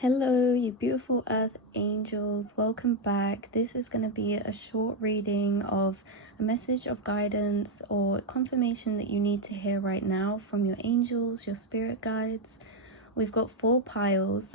Hello, you beautiful earth angels. Welcome back. This is going to be a short reading of a message of guidance or confirmation that you need to hear right now from your angels, your spirit guides. We've got 4 piles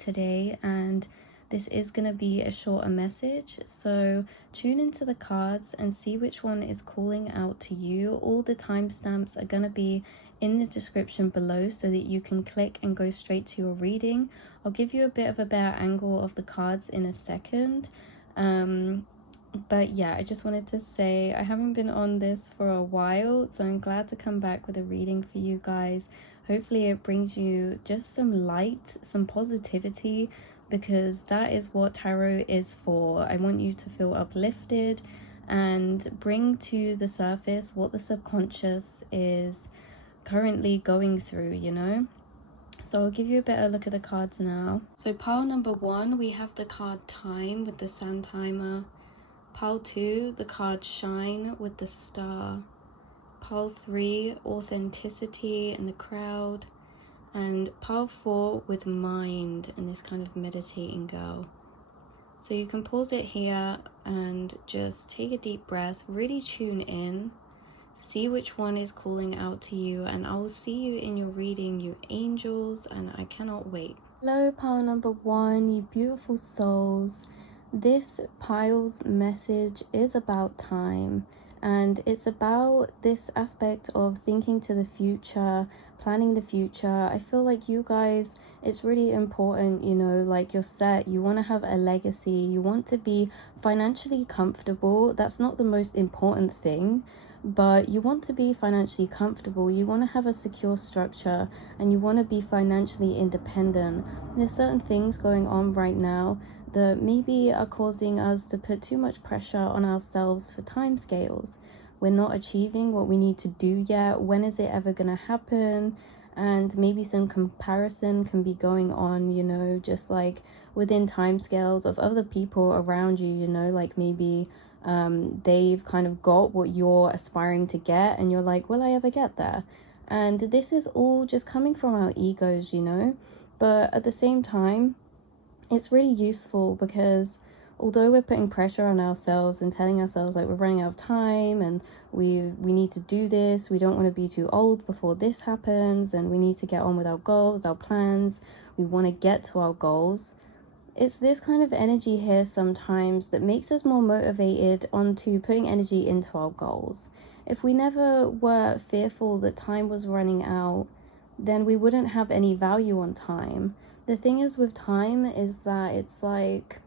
today, and this is going to be a shorter message. So tune into the cards and see which one is calling out to you. All the timestamps are going to be in the description below so that you can click and go straight to your reading. I'll give you a bit of a better angle of the cards in a second. But yeah, I just wanted to say I haven't been on this for a while, so I'm glad to come back with a reading for you guys. Hopefully it brings you just some light, some positivity, because that is what tarot is for. I want you to feel uplifted and bring to the surface what the subconscious is currently going through, you know? So I'll give you a better look at the cards now. So pile number 1, we have the card Time with the Sun Timer. Pile 2, the card Shine with the Star. Pile 3, Authenticity and the Crowd. And pile 4 with Mind and this kind of meditating girl. So you can pause it here and just take a deep breath, really tune in. See which one is calling out to you, and I will see you in your reading, you angels, and I cannot wait. Hello, pile number 1, you beautiful souls. This pile's message is about time, and it's about this aspect of thinking to the future, planning the future. I feel like you guys, it's really important, you know, like you're set, you want to have a legacy, you want to be financially comfortable. That's not the most important thing, but you want to be financially comfortable, you want to have a secure structure, and you want to be financially independent. There's certain things going on right now that maybe are causing us to put too much pressure on ourselves for time scales. We're not achieving what we need to do yet. When is it ever going to happen? And maybe some comparison can be going on, you know, just like within time scales of other people around you, you know, like maybe they've kind of got what you're aspiring to get, and you're like, will I ever get there? And this is all just coming from our egos, you know. But at the same time, it's really useful because although we're putting pressure on ourselves and telling ourselves like we're running out of time and we need to do this, we don't want to be too old before this happens, and we need to get on with our goals, our plans, we want to get to our goals. It's this kind of energy here sometimes that makes us more motivated onto putting energy into our goals. If we never were fearful that time was running out, then we wouldn't have any value on time. The thing is with time is that it's like,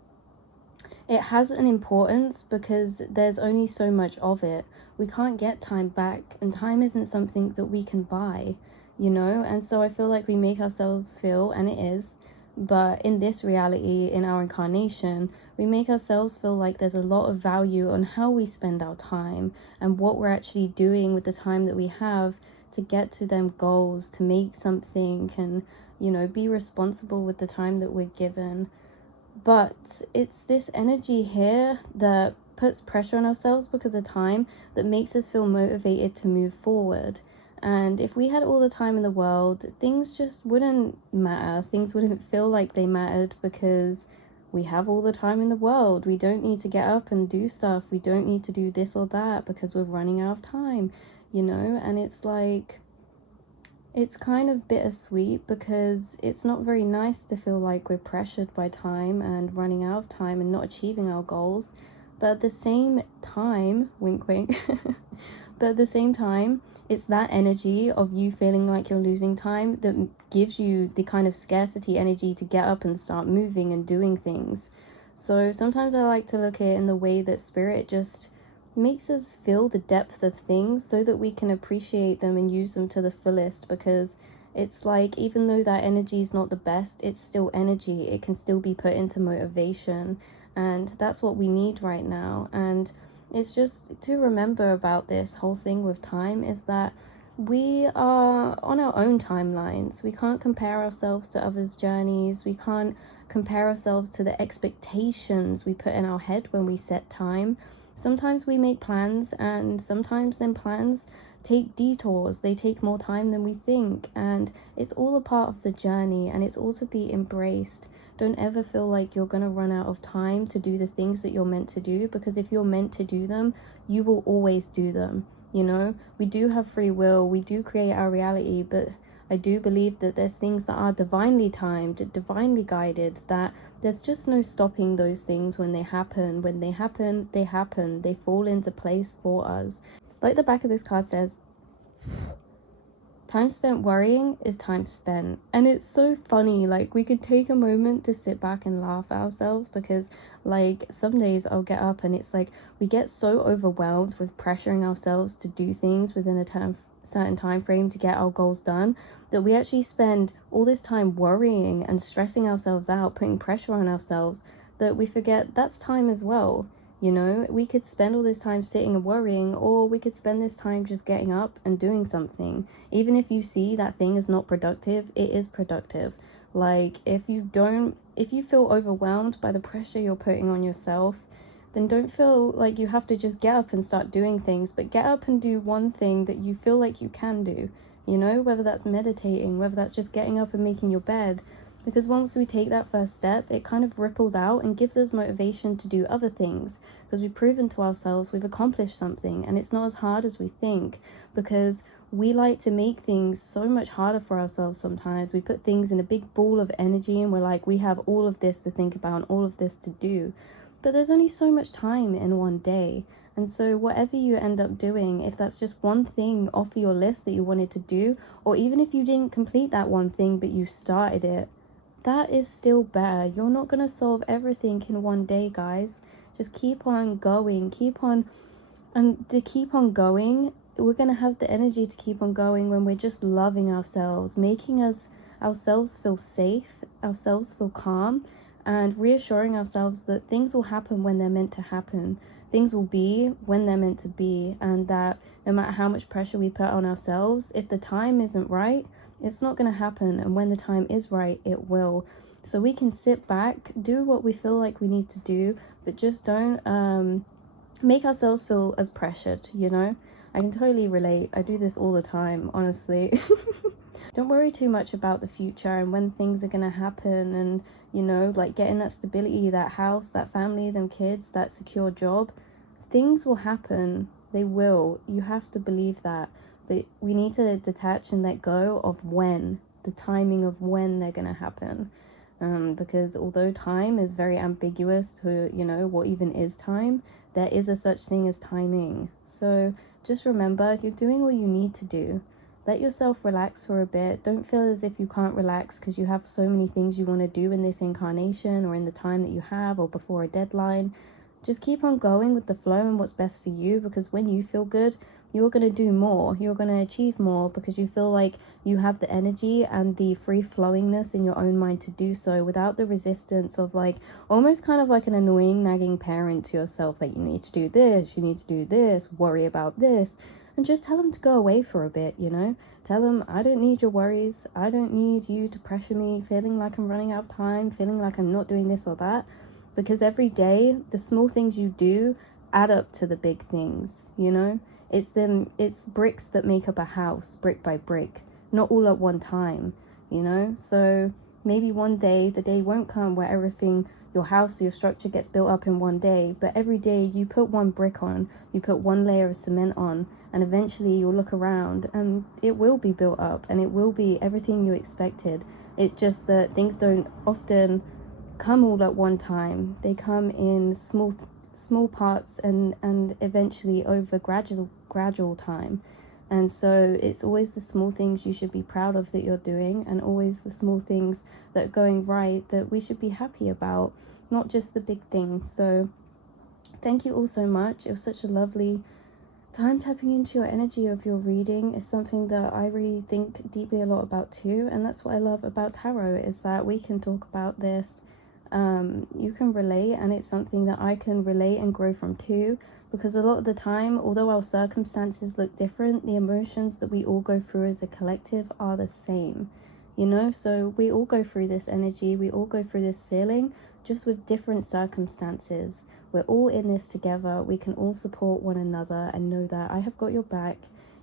it has an importance because there's only so much of it. We can't get time back, and time isn't something that we can buy, you know? And so I feel like we make ourselves feel, and it is, but in this reality, in our incarnation, we make ourselves feel like there's a lot of value on how we spend our time and what we're actually doing with the time that we have to get to them goals, to make something, and, you know, be responsible with the time that we're given. But it's this energy here that puts pressure on ourselves because of time that makes us feel motivated to move forward. And if we had all the time in the world, things just wouldn't matter. Things wouldn't feel like they mattered because we have all the time in the world. We don't need to get up and do stuff. We don't need to do this or that because we're running out of time, you know? And it's like, it's kind of bittersweet because it's not very nice to feel like we're pressured by time and running out of time and not achieving our goals. But at the same time, wink wink, but at the same time, it's that energy of you feeling like you're losing time that gives you the kind of scarcity energy to get up and start moving and doing things. So sometimes I like to look at it in the way that spirit just makes us feel the depth of things so that we can appreciate them and use them to the fullest, because it's like, even though that energy is not the best, it's still energy. It can still be put into motivation, and that's what we need right now. And it's just to remember about this whole thing with time is that we are on our own timelines. We can't compare ourselves to others' journeys. We can't compare ourselves to the expectations we put in our head when we set time. Sometimes we make plans, and sometimes then plans take detours, they take more time than we think, and it's all a part of the journey, and it's all to be embraced. Don't ever feel like you're going to run out of time to do the things that you're meant to do, because if you're meant to do them, you will always do them. You know, we do have free will, we do create our reality, but I do believe that there's things that are divinely timed, divinely guided, that there's just no stopping those things when they happen. When they happen, they happen. They fall into place for us. Like the back of this card says, time spent worrying is time spent. And it's so funny, like we could take a moment to sit back and laugh at ourselves, because like some days I'll get up and it's like we get so overwhelmed with pressuring ourselves to do things within a certain time frame to get our goals done, that we actually spend all this time worrying and stressing ourselves out, putting pressure on ourselves, that we forget that's time as well. You know, we could spend all this time sitting and worrying, or we could spend this time just getting up and doing something. Even if you see that thing is not productive, it is productive. Like if you feel overwhelmed by the pressure you're putting on yourself, then don't feel like you have to just get up and start doing things, but get up and do one thing that you feel like you can do. You know, whether that's meditating, whether that's just getting up and making your bed. Because once we take that first step, it kind of ripples out and gives us motivation to do other things, because we've proven to ourselves we've accomplished something, and it's not as hard as we think, because we like to make things so much harder for ourselves sometimes. We put things in a big ball of energy and we're like, we have all of this to think about and all of this to do. But there's only so much time in one day. And so whatever you end up doing, if that's just one thing off your list that you wanted to do, or even if you didn't complete that one thing but you started it, that is still better. You're not going to solve everything in one day, guys. Just keep on going, and to keep on going, we're going to have the energy to keep on going when we're just loving ourselves, making ourselves feel safe, ourselves feel calm, and reassuring ourselves that things will happen when they're meant to happen. Things will be when they're meant to be, and that no matter how much pressure we put on ourselves, if the time isn't right, it's not going to happen, and when the time is right, it will. So we can sit back, do what we feel like we need to do, but just don't make ourselves feel as pressured, you know? I can totally relate. I do this all the time, honestly. Don't worry too much about the future and when things are going to happen, and, you know, like getting that stability, that house, that family, them kids, that secure job. Things will happen. They will. You have to believe that. But we need to detach and let go of when, the timing of when they're going to happen. Because although time is very ambiguous to, you know, what even is time, there is a such thing as timing. So just remember, you're doing what you need to do. Let yourself relax for a bit. Don't feel as if you can't relax because you have so many things you want to do in this incarnation or in the time that you have or before a deadline. Just keep on going with the flow and what's best for you, because when you feel good, you're going to do more. You're going to achieve more because you feel like you have the energy and the free flowingness in your own mind to do so without the resistance of like almost kind of like an annoying nagging parent to yourself, like you need to do this, you need to do this, worry about this. And just tell them to go away for a bit, you know? Tell them, I don't need your worries. I don't need you to pressure me, feeling like I'm running out of time, feeling like I'm not doing this or that. Because every day, the small things you do add up to the big things, you know? It's bricks that make up a house, brick by brick, not all at one time, you know? So maybe one day, the day won't come where everything, your house or your structure gets built up in one day, but every day you put one brick on, you put one layer of cement on, and eventually you'll look around and it will be built up and it will be everything you expected. It's just that things don't often come all at one time. They come in small parts and eventually over gradual time. And so it's always the small things you should be proud of that you're doing, and always the small things that are going right that we should be happy about, not just the big things. So thank you all so much. It was such a lovely time tapping into your energy of your reading. Is something that I really think deeply a lot about too, and that's what I love about tarot, is that we can talk about this. You can relate, and it's something that I can relate and grow from too, because a lot of the time, although our circumstances look different, the emotions that we all go through as a collective are the same, you know? So we all go through this energy, we all go through this feeling, just with different circumstances. We're all in this together. We can all support one another and know that I have got your back.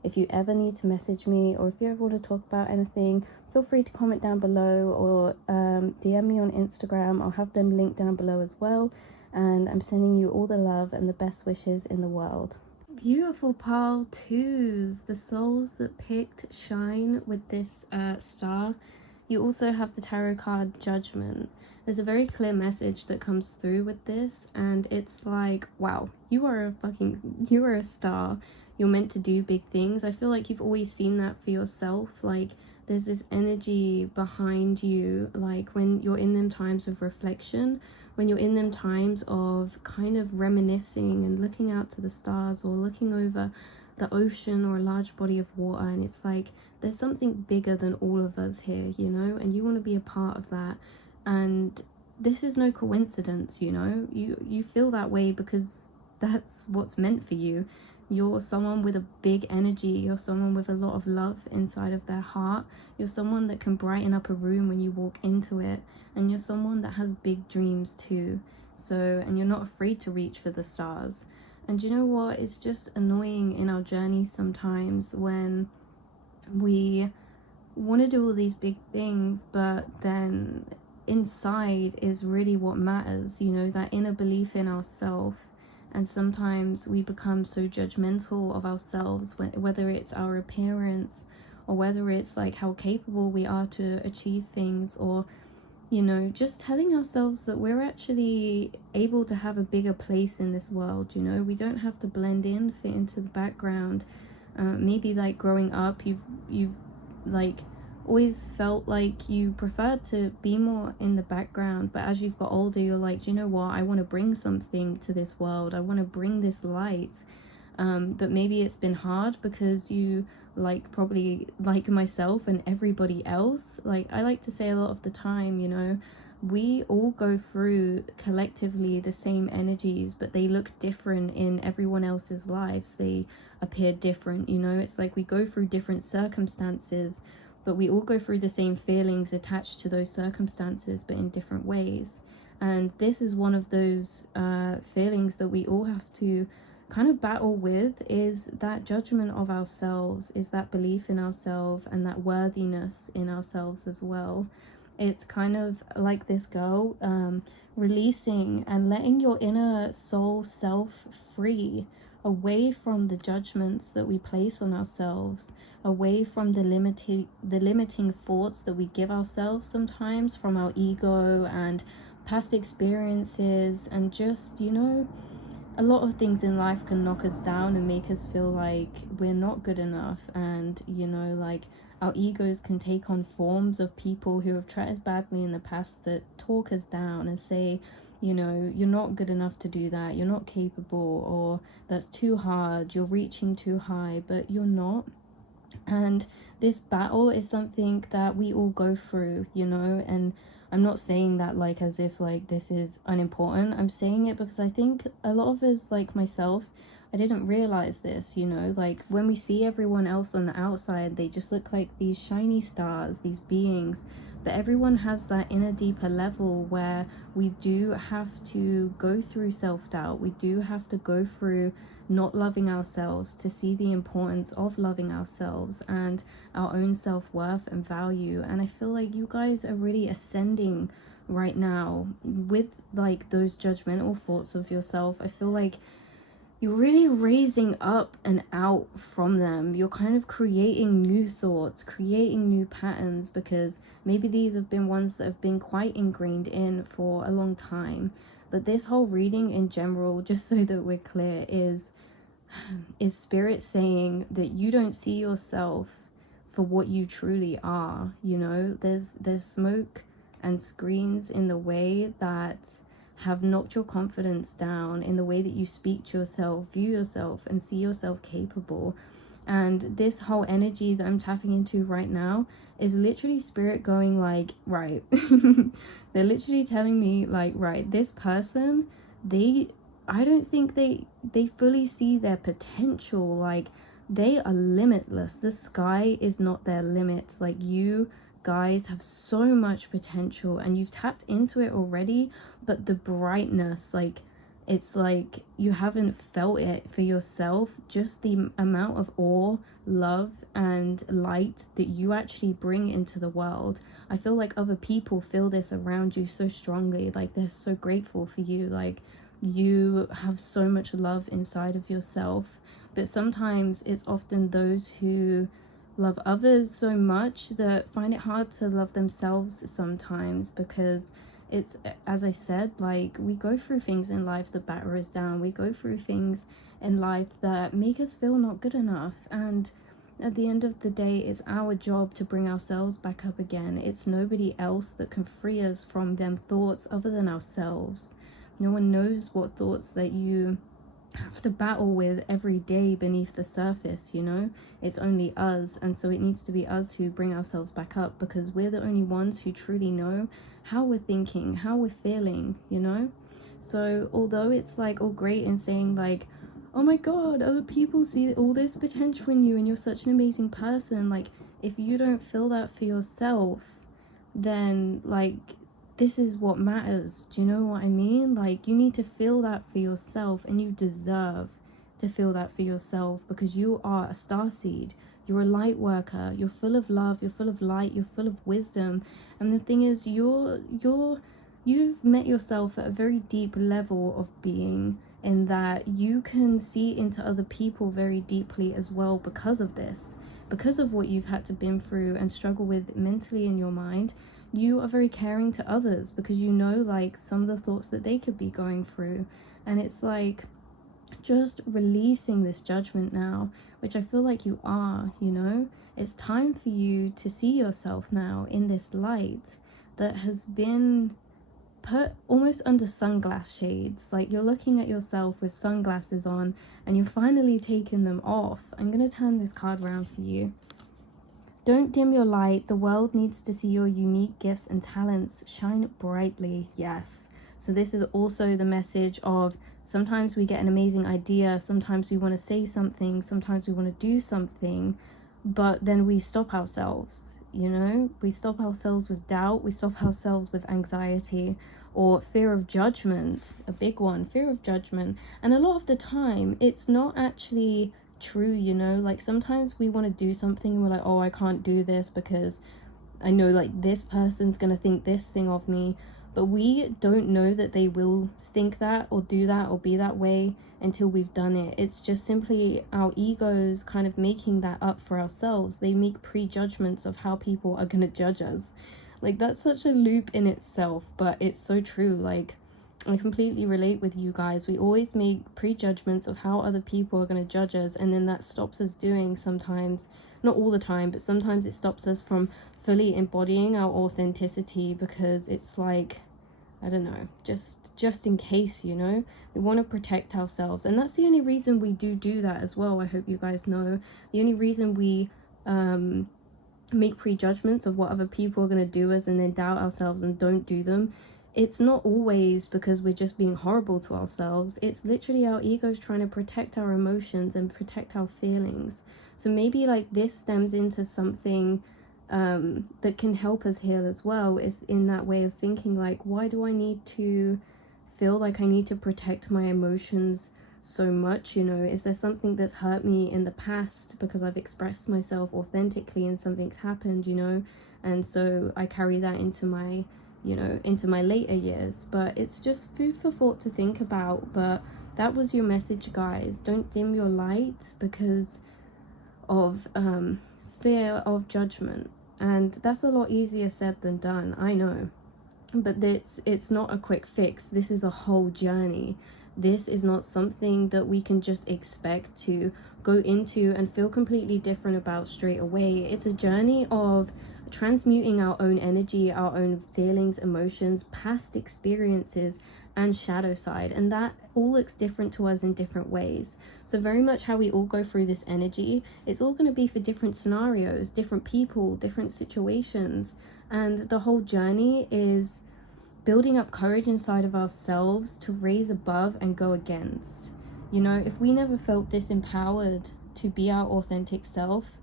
If you ever need to message me, or if you ever want to talk about anything, feel free to comment down below, or DM me on Instagram. I'll have them linked down below as well. And I'm sending you all the love and the best wishes in the world. Beautiful pile twos, the souls that picked shine with this star. You also have the tarot card Judgment. There's a very clear message that comes through with this, and it's like, wow, you are a star. You're meant to do big things. I feel like you've always seen that for yourself. Like, there's this energy behind you, like when you're in them times of reflection, when you're in them times of kind of reminiscing and looking out to the stars, or looking over the ocean or a large body of water, and it's like there's something bigger than all of us here, you know, and you want to be a part of that. And this is no coincidence, you know, you feel that way because that's what's meant for you. You're someone with a big energy. You're someone with a lot of love inside of their heart. You're someone that can brighten up a room when you walk into it. And you're someone that has big dreams too. So, and you're not afraid to reach for the stars. And you know what? It's just annoying in our journey sometimes when we want to do all these big things, but then inside is really what matters, you know, that inner belief in ourselves. And sometimes we become so judgmental of ourselves, whether it's our appearance, or whether it's like how capable we are to achieve things, or, you know, just telling ourselves that we're actually able to have a bigger place in this world. You know, we don't have to blend in, fit into the background. Maybe like growing up, you've like always felt like you preferred to be more in the background, but as you've got older, you're like, you know what, I want to bring something to this world. I want to bring this light. But maybe it's been hard because you, like, probably like myself and everybody else, like I like to say a lot of the time, you know, we all go through collectively the same energies, but they look different in everyone else's lives. They appear different, you know. It's like we go through different circumstances, but we all go through the same feelings attached to those circumstances, but in different ways. And this is one of those feelings that we all have to kind of battle with, is that judgment of ourselves, is that belief in ourselves, and that worthiness in ourselves as well. It's kind of like this girl releasing and letting your inner soul self free, away from the judgments that we place on ourselves, away from the limiting thoughts that we give ourselves sometimes from our ego and past experiences, and just, you know, a lot of things in life can knock us down and make us feel like we're not good enough. And, you know, like our egos can take on forms of people who have tried us badly in the past, that talk us down and say, you know, you're not good enough to do that, you're not capable, or that's too hard, you're reaching too high, but you're not. And this battle is something that we all go through, you know. And I'm not saying that like as if like this is unimportant. I'm saying it because I think a lot of us, like myself, I didn't realize this, you know, like when we see everyone else on the outside, they just look like these shiny stars, these beings. But everyone has that inner deeper level where we do have to go through self-doubt. We do have to go through not loving ourselves to see the importance of loving ourselves and our own self-worth and value. And I feel like you guys are really ascending right now with like those judgmental thoughts of yourself. I feel like you're really raising up and out from them. You're kind of creating new thoughts, creating new patterns, because maybe these have been ones that have been quite ingrained in for a long time. But this whole reading in general, just so that we're clear, is spirit saying that you don't see yourself for what you truly are. You know, there's smoke and screens in the way that have knocked your confidence down, in the way that you speak to yourself, view yourself, and see yourself capable. And this whole energy that I'm tapping into right now is literally spirit going like, right, they're literally telling me like, right, this person, I don't think they fully see their potential. Like, they are limitless. The sky is not their limit. Like, you guys have so much potential and you've tapped into it already, but the brightness, like, It's like you haven't felt it for yourself, just the amount of awe, love, and light that you actually bring into the world. I feel like other people feel this around you so strongly, like they're so grateful for you, like you have so much love inside of yourself. But sometimes it's often those who love others so much that find it hard to love themselves sometimes, because it's, as I said, like we go through things in life that batter us down. We go through things in life that make us feel not good enough, and at the end of the day, it's our job to bring ourselves back up again. It's nobody else that can free us from them thoughts other than ourselves. No one knows what thoughts that you have to battle with every day beneath the surface, you know. It's only us, and so it needs to be us who bring ourselves back up, because we're the only ones who truly know how we're thinking, how we're feeling, you know. So although it's like all great in saying like, oh my god, other people see all this potential in you and you're such an amazing person, like if you don't feel that for yourself, then like this is what matters. Do you know what I mean? Like you need to feel that for yourself, and you deserve to feel that for yourself, because you are a starseed. You're a light worker. You're full of love. You're full of light. You're full of wisdom. And the thing is, you've met yourself at a very deep level of being, in that you can see into other people very deeply as well because of this, because of what you've had to been through and struggle with mentally in your mind. You are very caring to others because you know like some of the thoughts that they could be going through. And it's like just releasing this judgment now, which I feel like you are, you know. It's time for you to see yourself now in this light that has been put almost under sunglass shades. Like you're looking at yourself with sunglasses on and you're finally taking them off. I'm going to turn this card around for you. Don't dim your light. The world needs to see your unique gifts and talents shine brightly. Yes. So this is also the message of sometimes we get an amazing idea. Sometimes we want to say something. Sometimes we want to do something. But then we stop ourselves, you know. We stop ourselves with doubt. We stop ourselves with anxiety or fear of judgment. A big one, fear of judgment. And a lot of the time, it's not actually true, you know. Like sometimes we want to do something and we're like, oh, I can't do this because I know like this person's gonna think this thing of me. But we don't know that they will think that or do that or be that way until we've done it. It's just simply our egos kind of making that up for ourselves. They make prejudgments of how people are gonna judge us. Like that's such a loop in itself, but it's so true. Like I completely relate with you guys. We always make prejudgments of how other people are going to judge us, and then that stops us doing sometimes, not all the time, but sometimes it stops us from fully embodying our authenticity, because it's like, I don't know, just in case, you know, we want to protect ourselves. And that's the only reason we do that as well. I hope you guys know the only reason we make prejudgments of what other people are going to do us and then doubt ourselves and don't do them. It's not always because we're just being horrible to ourselves. It's literally our egos trying to protect our emotions and protect our feelings. So maybe like this stems into something that can help us heal as well, is in that way of thinking like, why do I need to feel like I need to protect my emotions so much, you know? Is there something that's hurt me in the past because I've expressed myself authentically and something's happened, you know? And so I carry that into my, you know, into my later years. But it's just food for thought to think about. But that was your message, guys. Don't dim your light because of fear of judgment. And that's a lot easier said than done, I know, but it's not a quick fix. This is a whole journey. This is not something that we can just expect to go into and feel completely different about straight away. It's a journey of transmuting our own energy, our own feelings, emotions, past experiences, and shadow side. And that all looks different to us in different ways. So very much how we all go through this energy, it's all going to be for different scenarios, different people, different situations. And the whole journey is building up courage inside of ourselves to raise above and go against. You know, if we never felt disempowered to be our authentic self,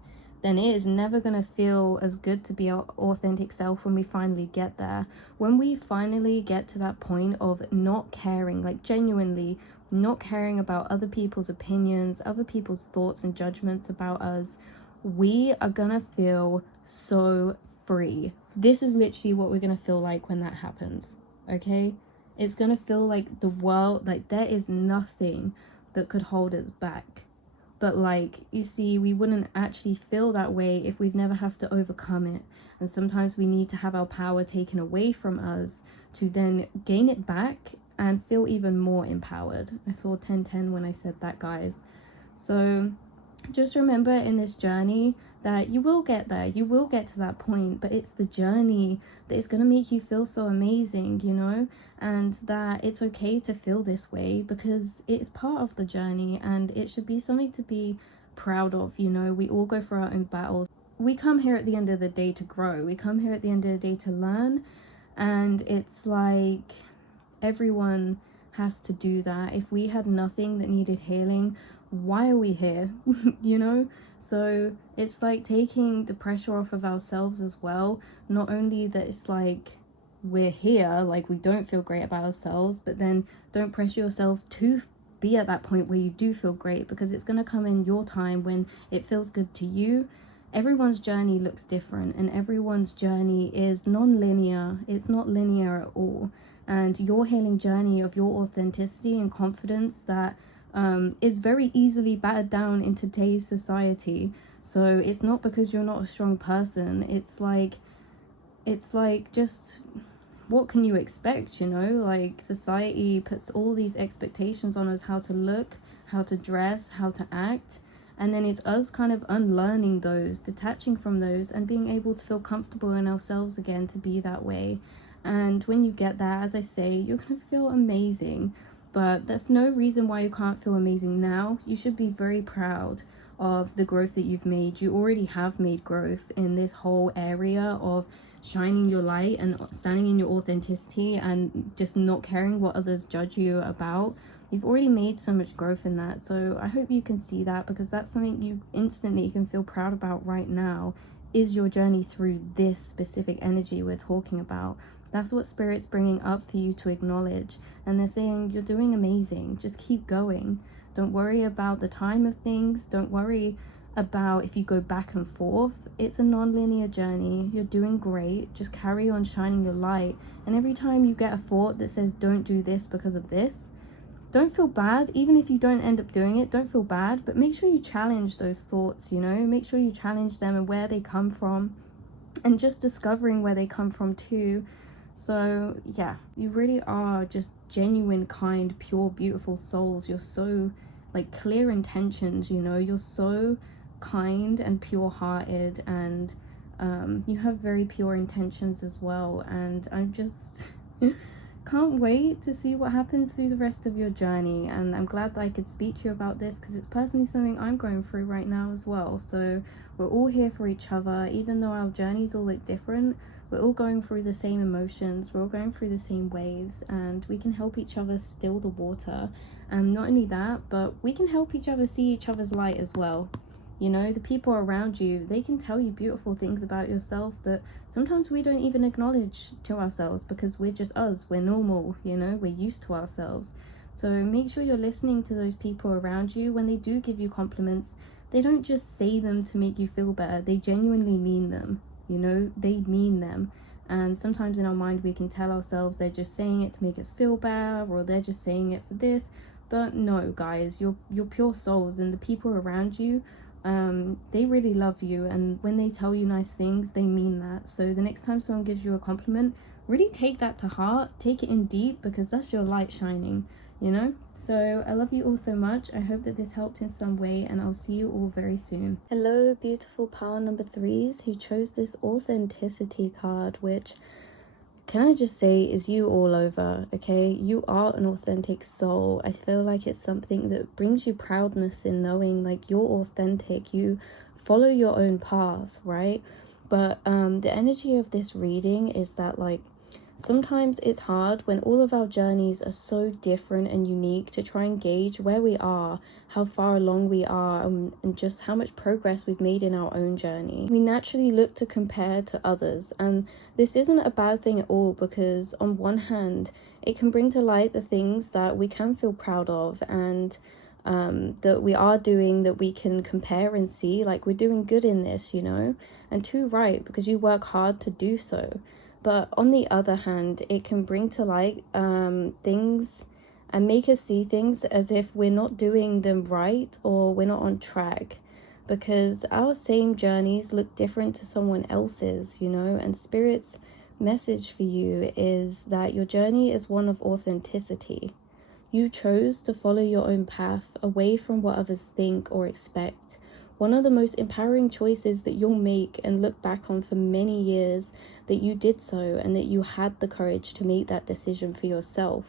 then it is never going to feel as good to be our authentic self when we finally get there. When we finally get to that point of not caring, like genuinely not caring about other people's opinions, other people's thoughts and judgments about us, we are gonna feel so free. This is literally what we're gonna feel like when that happens, okay? It's gonna feel like the world, like there is nothing that could hold us back. But like, you see, we wouldn't actually feel that way if we'd never have to overcome it. And sometimes we need to have our power taken away from us to then gain it back and feel even more empowered. I saw 1010 when I said that, guys. So just remember in this journey that you will get there, you will get to that point, but it's the journey that is going to make you feel so amazing, you know, and that it's okay to feel this way because it's part of the journey and it should be something to be proud of. You know, we all go through our own battles. We come here at the end of the day to grow, we come here at the end of the day to learn, and it's like everyone has to do that. If we had nothing that needed healing, why are we here? You know? So it's like taking the pressure off of ourselves as well. Not only that it's like we're here, like we don't feel great about ourselves, but then don't pressure yourself to be at that point where you do feel great, because it's going to come in your time when it feels good to you. Everyone's journey looks different and everyone's journey is non-linear. It's not linear at all. And your healing journey of your authenticity and confidence that is very easily battered down in today's society. So it's not because you're not a strong person. It's like just what can you expect, you know? Like society puts all these expectations on us, how to look, how to dress, how to act, and then it's us kind of unlearning those, detaching from those, and being able to feel comfortable in ourselves again to be that way. And when you get that, as I say, you're gonna feel amazing. But that's no reason why you can't feel amazing now. You should be very proud of the growth that you've made. You already have made growth in this whole area of shining your light and standing in your authenticity and just not caring what others judge you about. You've already made so much growth in that. So I hope you can see that, because that's something you instantly can feel proud about right now, is your journey through this specific energy we're talking about. That's what Spirit's bringing up for you to acknowledge. And they're saying, you're doing amazing. Just keep going. Don't worry about the time of things. Don't worry about if you go back and forth. It's a non-linear journey. You're doing great. Just carry on shining your light. And every time you get a thought that says, don't do this because of this, don't feel bad. Even if you don't end up doing it, don't feel bad. But make sure you challenge those thoughts, you know. Make sure you challenge them and where they come from. And just discovering where they come from too. So yeah, you really are just genuine, kind, pure, beautiful souls. You're so like clear intentions, you know. You're so kind and pure-hearted, and you have very pure intentions as well. And I'm just can't wait to see what happens through the rest of your journey. And I'm glad that I could speak to you about this, because it's personally something I'm going through right now as well. So we're all here for each other, even though our journeys all look different. We're all going through the same emotions, we're all going through the same waves, and we can help each other still the water. And not only that, but we can help each other see each other's light as well. You know, the people around you, they can tell you beautiful things about yourself that sometimes we don't even acknowledge to ourselves, because we're just us, we're normal, you know, we're used to ourselves. So make sure you're listening to those people around you. When they do give you compliments, they don't just say them to make you feel better, they genuinely mean them. You know, they mean them. And sometimes in our mind we can tell ourselves they're just saying it to make us feel better, or they're just saying it for this. But no, guys, you're pure souls, and the people around you, they really love you, and when they tell you nice things, they mean that. So the next time someone gives you a compliment, really take that to heart, take it in deep, because that's your light shining, you know. So I love you all so much. I hope that this helped in some way, and I'll see you all very soon. Hello, beautiful power number 3s who chose this authenticity card, which, can I just say, is you all over, okay? You are an authentic soul. I feel like it's something that brings you proudness in knowing like you're authentic, you follow your own path, right? But the energy of this reading is that like sometimes it's hard when all of our journeys are so different and unique to try and gauge where we are, how far along we are, and just how much progress we've made in our own journey. We naturally look to compare to others, and this isn't a bad thing at all, because on one hand, it can bring to light the things that we can feel proud of and that we are doing, that we can compare and see, like, we're doing good in this, and too right, because you work hard to do so. But on the other hand, it can bring to light things and make us see things as if we're not doing them right or we're not on track, because our same journeys look different to someone else's, and Spirit's message for you is that your journey is one of authenticity. You chose to follow your own path away from what others think or expect. One of the most empowering choices that you'll make and look back on for many years, that you did so and that you had the courage to make that decision for yourself.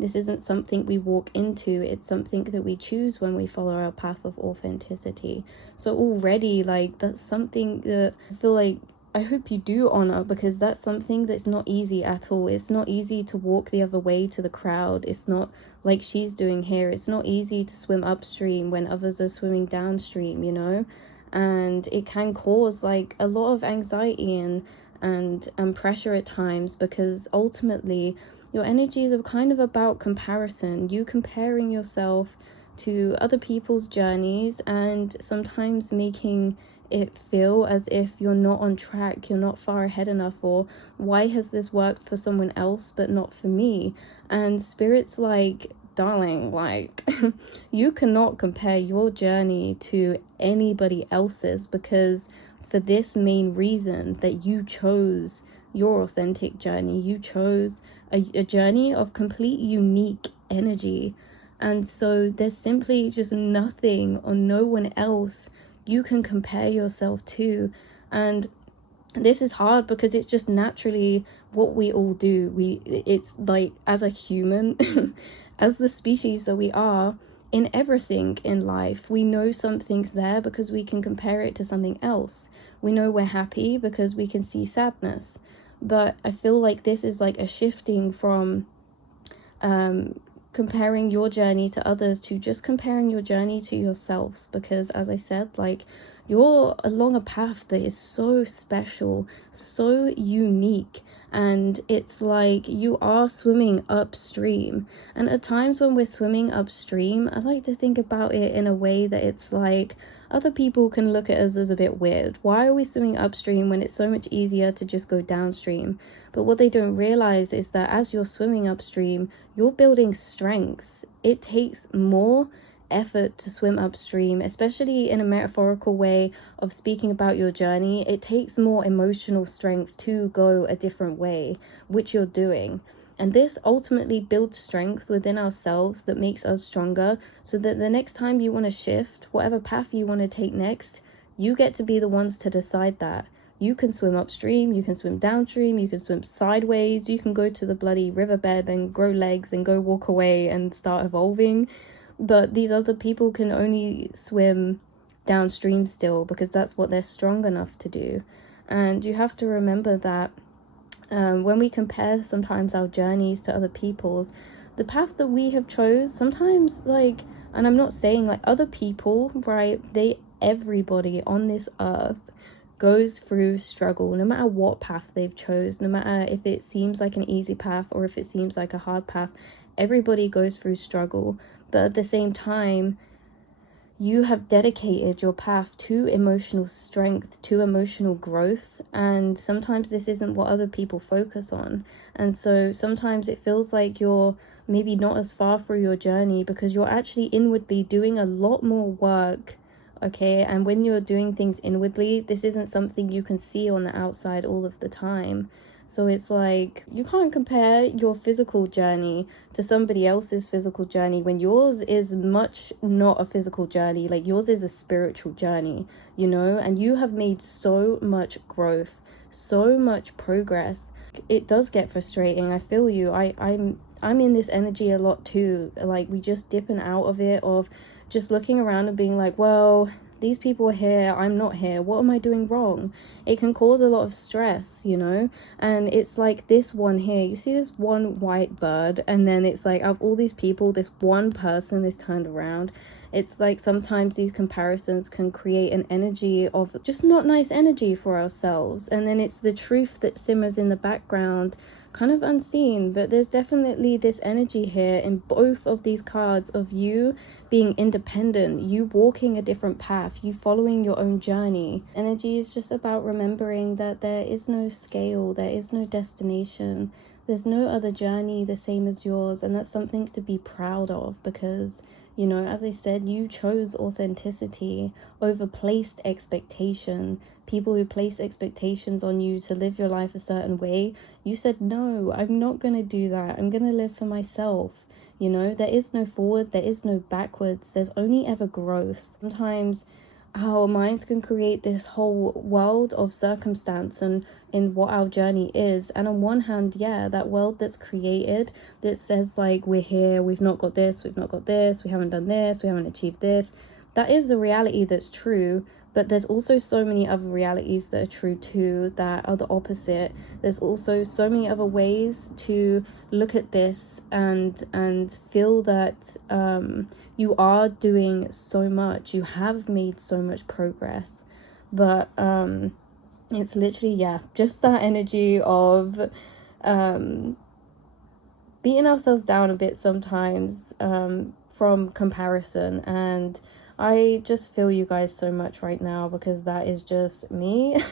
This isn't something we walk into, it's something that we choose when we follow our path of authenticity. So already, like, that's something that I feel like I hope you do honor, because that's something that's not easy at all. It's not easy to walk the other way to the crowd. It's not like she's doing here. It's not easy to swim upstream when others are swimming downstream, and it can cause like a lot of anxiety and pressure at times, because ultimately your energies are kind of about comparison, you comparing yourself to other people's journeys, and sometimes making it feel as if you're not on track, you're not far ahead enough, or why has this worked for someone else but not for me? And Spirit's like, darling, like you cannot compare your journey to anybody else's, because for this main reason, that you chose your authentic journey, you chose a journey of complete unique energy, and so there's simply just nothing or no one else you can compare yourself to. And this is hard because it's just naturally what we all do. It's like, as a human as the species that we are, in everything in life, we know something's there because we can compare it to something else. We know we're happy because we can see sadness. But I feel like this is like a shifting from comparing your journey to others to just comparing your journey to yourselves, because as I said, like, you're along a path that is so special, so unique, and it's like you are swimming upstream. And at times when we're swimming upstream, I like to think about it in a way that it's like, other people can look at us as a bit weird. Why are we swimming upstream when it's so much easier to just go downstream? But what they don't realize is that as you're swimming upstream, you're building strength. It takes more effort to swim upstream, especially in a metaphorical way of speaking about your journey. It takes more emotional strength to go a different way, which you're doing. And this ultimately builds strength within ourselves that makes us stronger, so that the next time you want to shift, whatever path you want to take next, you get to be the ones to decide that. You can swim upstream, you can swim downstream, you can swim sideways, you can go to the bloody riverbed and grow legs and go walk away and start evolving. But these other people can only swim downstream still, because that's what they're strong enough to do. And you have to remember that when we compare sometimes our journeys to other people's, the path that we have chose sometimes, like, and I'm not saying like other people, right, everybody on this earth goes through struggle, no matter what path they've chose, no matter if it seems like an easy path or if it seems like a hard path. Everybody goes through struggle, but at the same time, you have dedicated your path to emotional strength, to emotional growth, and sometimes this isn't what other people focus on. And so sometimes it feels like you're maybe not as far through your journey because you're actually inwardly doing a lot more work, okay? And when you're doing things inwardly, this isn't something you can see on the outside all of the time. So it's like, you can't compare your physical journey to somebody else's physical journey when yours is much not a physical journey. Like, yours is a spiritual journey, and you have made so much growth, so much progress. It does get frustrating. I feel you. I'm in this energy a lot too. Like, we just dipping out of it, of just looking around and being like, well, these people are here, I'm not here, what am I doing wrong? It can cause a lot of stress, you know. And it's like this one here, you see this one white bird, and then it's like, out of all these people, this one person is turned around. It's like sometimes these comparisons can create an energy of just not nice energy for ourselves, and then it's the truth that simmers in the background, kind of unseen. But there's definitely this energy here in both of these cards of you being independent, you walking a different path, you following your own journey. Energy is just about remembering that there is no scale, there is no destination, there's no other journey the same as yours. And that's something to be proud of, because, you know, as I said, you chose authenticity over placed expectation. People who place expectations on you to live your life a certain way, you said, no, I'm not going to do that. I'm going to live for myself. You know, there is no forward, there is no backwards. There's only ever growth. Sometimes our minds can create this whole world of circumstance and in what our journey is. And on one hand, yeah, that world that's created that says like, we're here, we've not got this, we've not got this, we haven't done this, we haven't achieved this. That is a reality that's true. But there's also so many other realities that are true too, that are the opposite. There's also so many other ways to look at this and feel that you are doing so much, you have made so much progress. But it's literally, yeah, just that energy of beating ourselves down a bit sometimes from comparison. And I just feel you guys so much right now, because that is just me.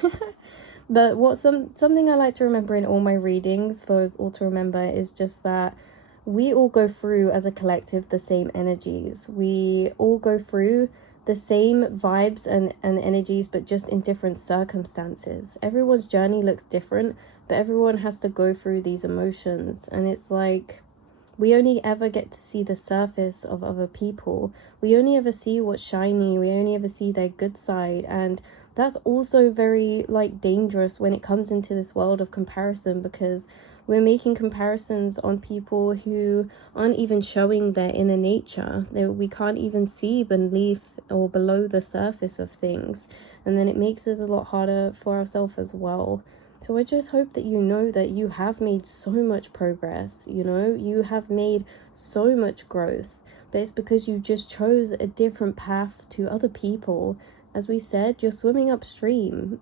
But something I like to remember in all my readings, for us all to remember, is just that we all go through as a collective the same energies. We all go through the same vibes and energies, but just in different circumstances. Everyone's journey looks different, but everyone has to go through these emotions. And it's like, we only ever get to see the surface of other people. We only ever see what's shiny. We only ever see their good side. And that's also very like dangerous when it comes into this world of comparison, because we're making comparisons on people who aren't even showing their inner nature. We can't even see beneath or below the surface of things. And then it makes it a lot harder for ourselves as well. So I just hope that you know that you have made so much progress, you know, you have made so much growth, but it's because you just chose a different path to other people. As we said, you're swimming upstream.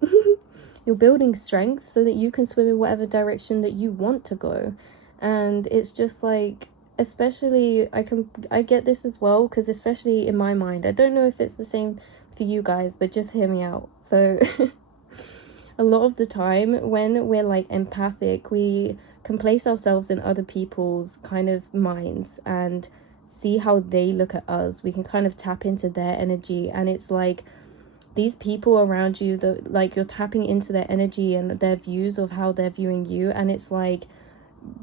You're building strength so that you can swim in whatever direction that you want to go. And it's just like, especially, I get this as well, because especially in my mind, I don't know if it's the same for you guys, but just hear me out. So a lot of the time when we're like empathic, we can place ourselves in other people's kind of minds and see how they look at us. We can kind of tap into their energy, and it's like these people around you, that like you're tapping into their energy and their views of how they're viewing you. And it's like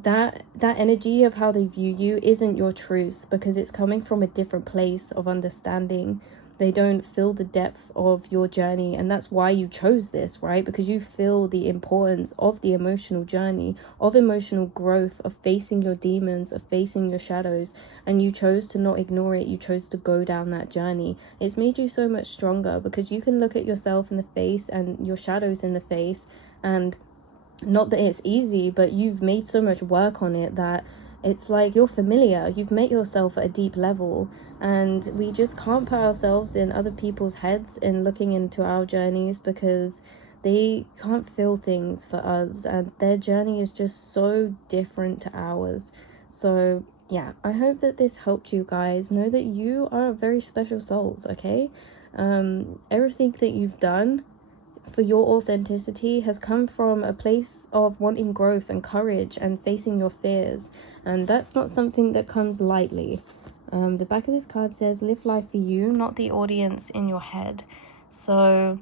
that energy of how they view you isn't your truth, because it's coming from a different place of understanding. They don't feel the depth of your journey, and that's why you chose this, right? Because you feel the importance of the emotional journey, of emotional growth, of facing your demons, of facing your shadows, and you chose to not ignore it. You chose to go down that journey. It's made you so much stronger, because you can look at yourself in the face and your shadows in the face, and not that it's easy, but you've made so much work on it that it's like you're familiar. You've met yourself at a deep level, and we just can't put ourselves in other people's heads in looking into our journeys, because they can't feel things for us, and their journey is just so different to ours. So yeah, I hope that this helped you guys. Know that you are very special souls, okay? Everything that you've done for your authenticity has come from a place of wanting growth and courage and facing your fears, and that's not something that comes lightly. The back of this card says, live life for you, not the audience in your head. So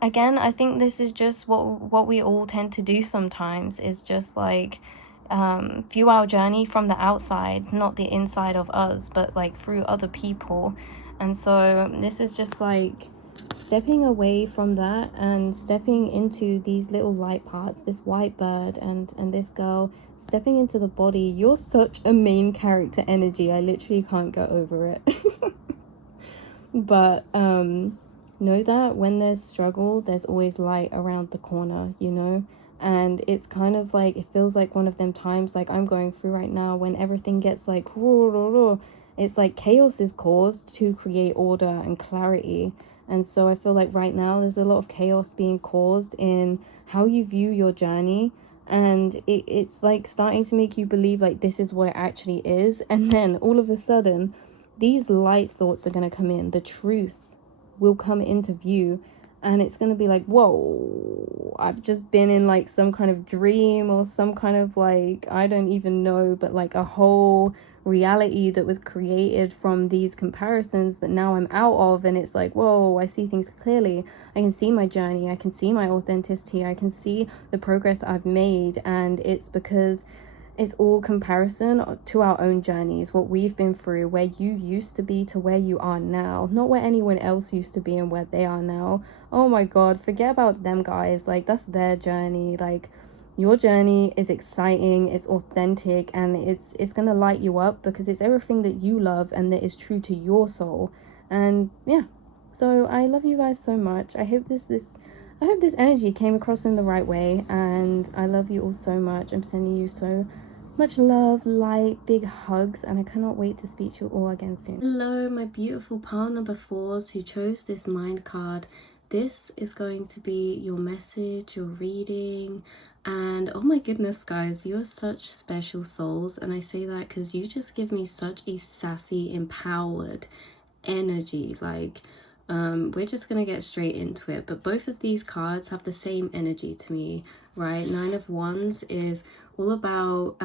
again, I think this is just what we all tend to do sometimes, is just like view our journey from the outside, not the inside of us, but like through other people. And so this is just like stepping away from that and stepping into these little light parts, this white bird and this girl, stepping into the body. You're such a main character energy. I literally can't get over it. But know that when there's struggle, there's always light around the corner, you know. And it's kind of like, it feels like one of them times like I'm going through right now, when everything gets like it's like chaos is caused to create order and clarity. And so I feel like right now there's a lot of chaos being caused in how you view your journey, and it's like starting to make you believe like this is what it actually is. And then all of a sudden these light thoughts are going to come in, the truth will come into view, and it's going to be like, whoa, I've just been in like some kind of dream or some kind of like, I don't even know, but like a whole reality that was created from these comparisons that now I'm out of. And it's like, whoa, I see things clearly. I can see my journey, I can see my authenticity, I can see the progress I've made. And it's because it's all comparison to our own journeys, what we've been through, where you used to be to where you are now, not where anyone else used to be and where they are now. Oh my god, forget about them, guys. Like, that's their journey. Like, your journey is exciting, it's authentic, and it's gonna light you up because it's everything that you love and that is true to your soul. And yeah, so I love you guys so much. I hope this energy came across in the right way, and I love you all so much. I'm sending you so much love, light, big hugs, and I cannot wait to speak to you all again soon. Hello, my beautiful pile number 4s who chose this mind card. This is going to be your message, your reading, and oh my goodness, guys, you are such special souls. And I say that because you just give me such a sassy, empowered energy. Like, we're just gonna get straight into it, but both of these cards have the same energy to me, right? 9 of Wands is all about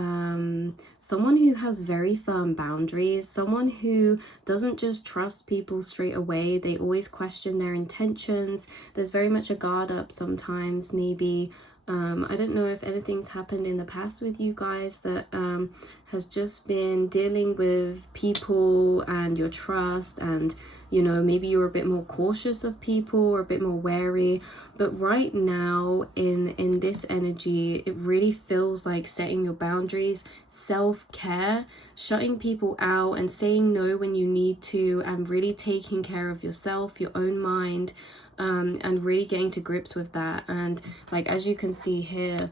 someone who has very firm boundaries, someone who doesn't just trust people straight away. They always question their intentions. There's very much a guard up sometimes, maybe. I don't know if anything's happened in the past with you guys that has just been dealing with people and your trust, and you know, maybe you're a bit more cautious of people or a bit more wary. But right now in this energy, it really feels like setting your boundaries, self-care, shutting people out and saying no when you need to, and really taking care of yourself, your own mind, and really getting to grips with that. And like, as you can see here,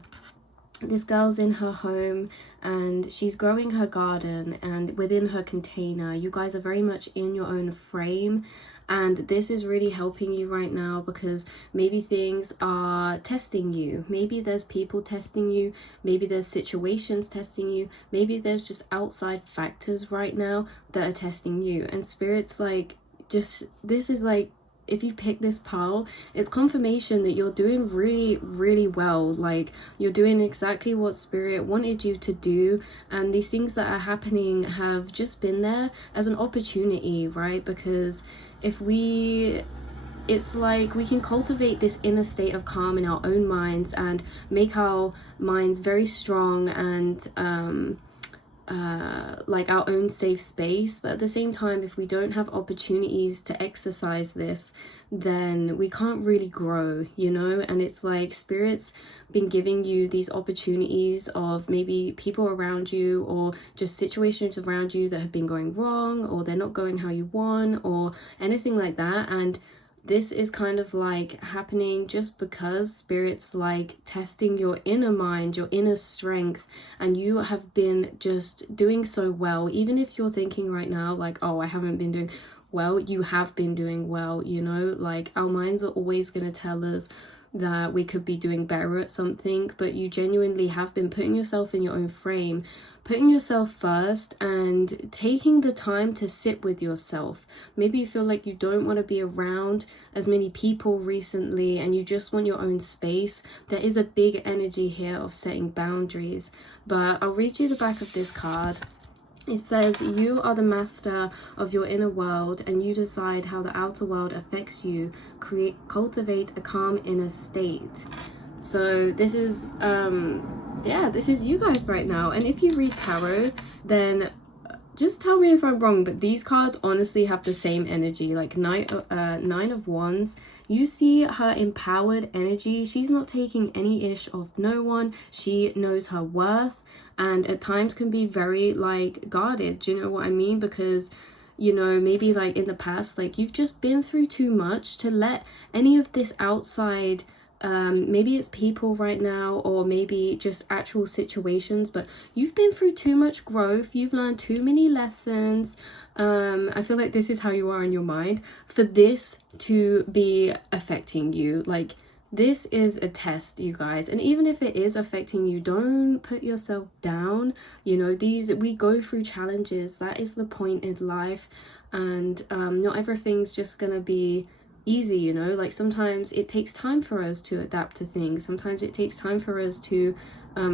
this girl's in her home and she's growing her garden, and within her container, you guys are very much in your own frame. And this is really helping you right now because maybe things are testing you. Maybe there's people testing you. Maybe there's situations testing you. Maybe there's just outside factors right now that are testing you. And Spirit's like, just, this is like, if you pick this pile, it's confirmation that you're doing really, really well. Like, you're doing exactly what Spirit wanted you to do, and these things that are happening have just been there as an opportunity, right? Because it's like we can cultivate this inner state of calm in our own minds and make our minds very strong and like our own safe space. But at the same time, if we don't have opportunities to exercise this, then we can't really grow, you know. And it's like Spirit's been giving you these opportunities of maybe people around you or just situations around you that have been going wrong, or they're not going how you want, or anything like that. And this is kind of like happening just because Spirit's like testing your inner mind, your inner strength, and you have been just doing so well. Even if you're thinking right now like, oh, I haven't been doing well, you have been doing well, you know. Like, our minds are always going to tell us that we could be doing better at something, but you genuinely have been putting yourself in your own frame, putting yourself first, and taking the time to sit with yourself. Maybe you feel like you don't want to be around as many people recently and you just want your own space. There is a big energy here of setting boundaries. But I'll read you the back of this card. It says, you are the master of your inner world and you decide how the outer world affects you. Cultivate a calm inner state. So this is this is you guys right now. And if you read tarot, then just tell me if I'm wrong, but these cards honestly have the same energy. Like Nine of Wands, you see her empowered energy. She's not taking any ish of no one. She knows her worth, and at times can be very like guarded. Do you know what I mean? Because you know, maybe like in the past, like you've just been through too much to let any of this outside, maybe it's people right now, or maybe just actual situations, but you've been through too much growth, you've learned too many lessons. I feel like this is how you are in your mind for this to be affecting you. Like, this is a test, you guys, and even if it is affecting you, don't put yourself down. You know, we go through challenges. That is the point in life, and not everything's just gonna be easy, you know. Like, sometimes it takes time for us to adapt to things. Sometimes it takes time for us to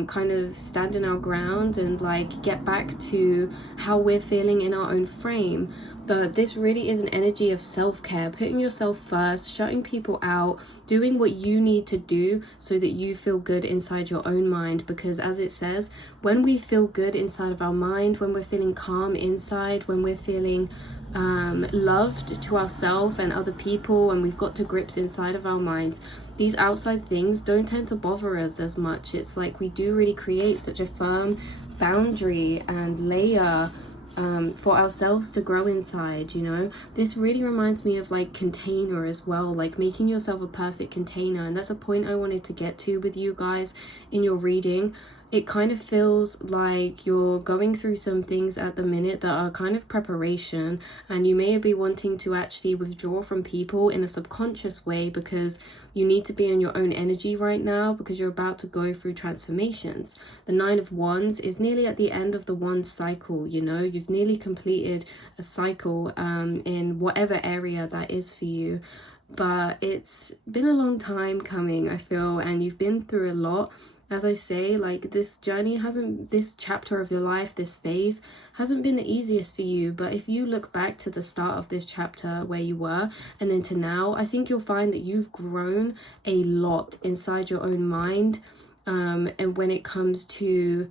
kind of stand in our ground and like get back to how we're feeling in our own frame. But this really is an energy of self-care, putting yourself first, shutting people out, doing what you need to do so that you feel good inside your own mind. Because as it says, when we feel good inside of our mind, when we're feeling calm inside, when we're feeling loved to ourselves and other people, and we've got to grips inside of our minds, these outside things don't tend to bother us as much. It's like we do really create such a firm boundary and layer for ourselves to grow inside, you know. This really reminds me of like container as well, like making yourself a perfect container. And that's a point I wanted to get to with you guys in your reading. It kind of feels like you're going through some things at the minute that are kind of preparation, and you may be wanting to actually withdraw from people in a subconscious way because you need to be in your own energy right now, because you're about to go through transformations. The Nine of Wands is nearly at the end of the wand cycle, you know. You've nearly completed a cycle in whatever area that is for you. But it's been a long time coming, I feel, and you've been through a lot. As I say, like, this journey this chapter of your life, this phase hasn't been the easiest for you. But if you look back to the start of this chapter where you were and then to now, I think you'll find that you've grown a lot inside your own mind. And when it comes to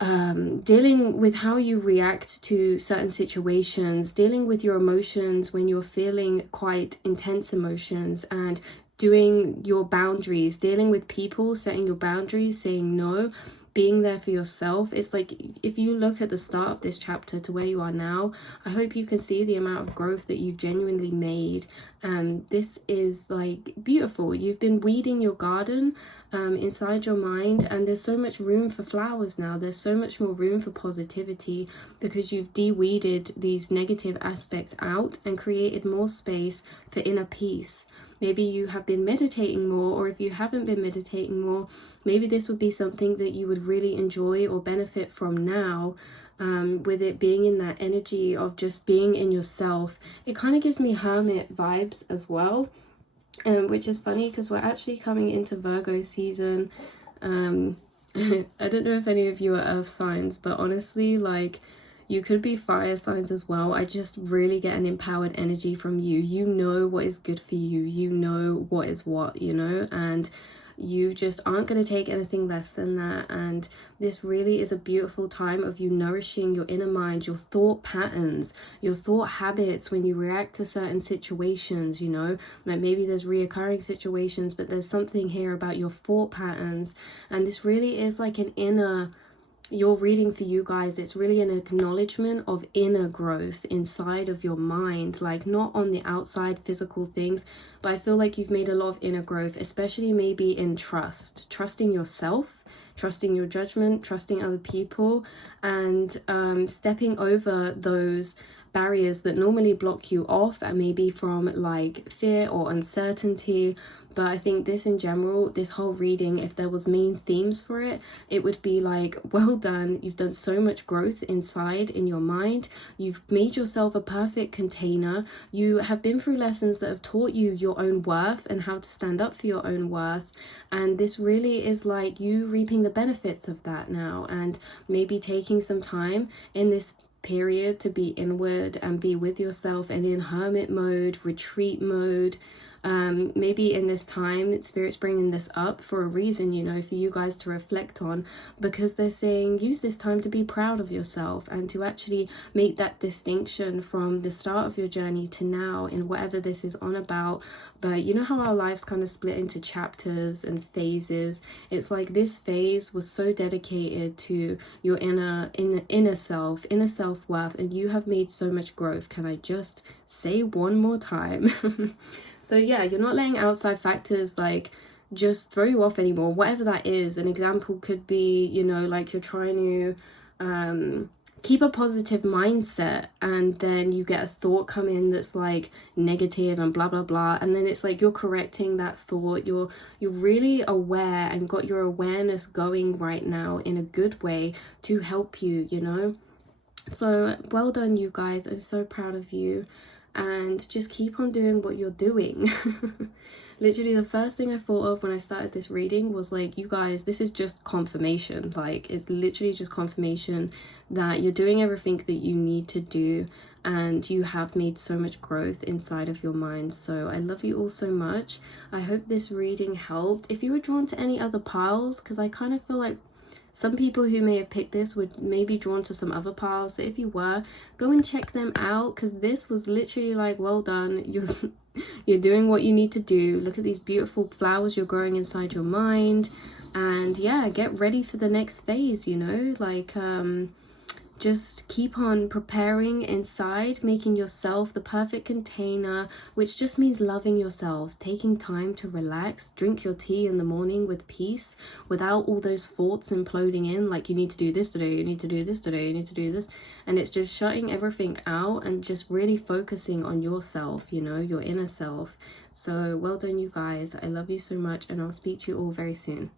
dealing with how you react to certain situations, dealing with your emotions when you're feeling quite intense emotions, and doing your boundaries, dealing with people, setting your boundaries, saying no, being there for yourself. It's like, if you look at the start of this chapter to where you are now, I hope you can see the amount of growth that you've genuinely made. And this is like beautiful. You've been weeding your garden inside your mind, and there's so much room for flowers now. There's so much more room for positivity because you've de-weeded these negative aspects out and created more space for inner peace. Maybe you have been meditating more, or if you haven't been meditating more, maybe this would be something that you would really enjoy or benefit from now, with it being in that energy of just being in yourself. It kind of gives me hermit vibes as well, which is funny because we're actually coming into Virgo season. I don't know if any of you are earth signs, but honestly, like, you could be fire signs as well. I just really get an empowered energy from you. You know what is good for you. You know what is what, you know, and you just aren't going to take anything less than that. And this really is a beautiful time of you nourishing your inner mind, your thought patterns, your thought habits when you react to certain situations, you know. Like, maybe there's reoccurring situations, but there's something here about your thought patterns. And this really is like an inner, your reading for you guys, it's really an acknowledgement of inner growth inside of your mind, like not on the outside physical things, but I feel like you've made a lot of inner growth, especially maybe in trusting yourself, trusting your judgment, trusting other people, and stepping over those barriers that normally block you off, and maybe from like fear or uncertainty. But I think this in general, this whole reading, if there was main themes for it, it would be like, well done. You've done so much growth inside in your mind. You've made yourself a perfect container. You have been through lessons that have taught you your own worth and how to stand up for your own worth. And this really is like you reaping the benefits of that now, and maybe taking some time in this period to be inward and be with yourself and in hermit mode, retreat mode, Maybe in this time, Spirit's bringing this up for a reason, you know, for you guys to reflect on, because they're saying use this time to be proud of yourself and to actually make that distinction from the start of your journey to now in whatever this is on about. But you know how our lives kind of split into chapters and phases? It's like this phase was so dedicated to your inner self-worth, and you have made so much growth. Can I just say one more time? So yeah, you're not letting outside factors like just throw you off anymore, whatever that is. An example could be, you know, like you're trying to keep a positive mindset, and then you get a thought come in that's like negative and blah blah blah, and then it's like you're correcting that thought. You're really aware and got your awareness going right now in a good way to help you, you know. So well done, you guys. I'm so proud of you, and just keep on doing what you're doing. Literally the first thing I thought of when I started this reading was like, you guys, this is just confirmation. Like, it's literally just confirmation that you're doing everything that you need to do, and you have made so much growth inside of your mind. So I love you all so much. I hope this reading helped. If you were drawn to any other piles, because I kind of feel like some people who may have picked this would maybe drawn to some other piles. So if you were, go and check them out, because this was literally like, well done. You're doing what you need to do. Look at these beautiful flowers you're growing inside your mind. And yeah, get ready for the next phase, you know, like just keep on preparing inside, making yourself the perfect container, which just means loving yourself, taking time to relax, drink your tea in the morning with peace, without all those thoughts imploding in, like you need to do this today, you need to do this today, you need to do this. And it's just shutting everything out and just really focusing on yourself, you know, your inner self. So well done, you guys. I love you so much, and I'll speak to you all very soon.